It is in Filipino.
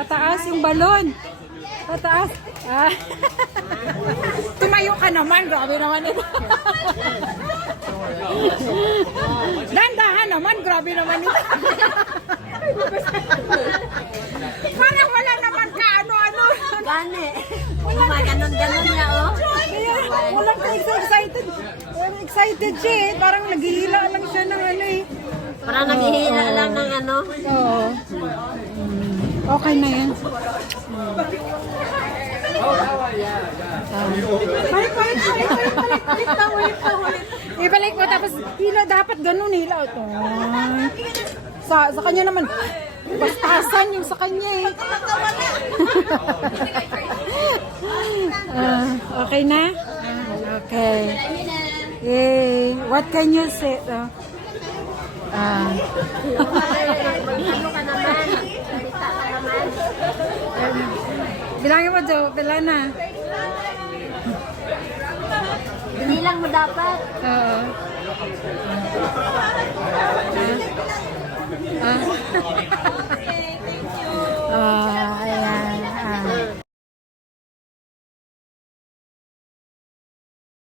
pataas yung balon. Pataas. Ah. Tumayo ka naman. Grabe naman ito. Dandahan naman. Grabe naman ito. Parang wala naman ka ano-ano. Gani. Ganon-ganon niya, oh. Walang ka-excited. Excited siya eh. Parang naghihila lang siya ng ano eh. Parang naghihila lang ng ano. Oo. Okay na yan. Ibalik mo tapos hila dapat ganun hila ito. Sa kanya naman bastasan yung sa kanya eh. Okay na? Okay. Yay. What can you say? Ano ka naman? Salita ka naman. Bilangin mo, Jo. Bilang na. Binilang mo dapat. Oo.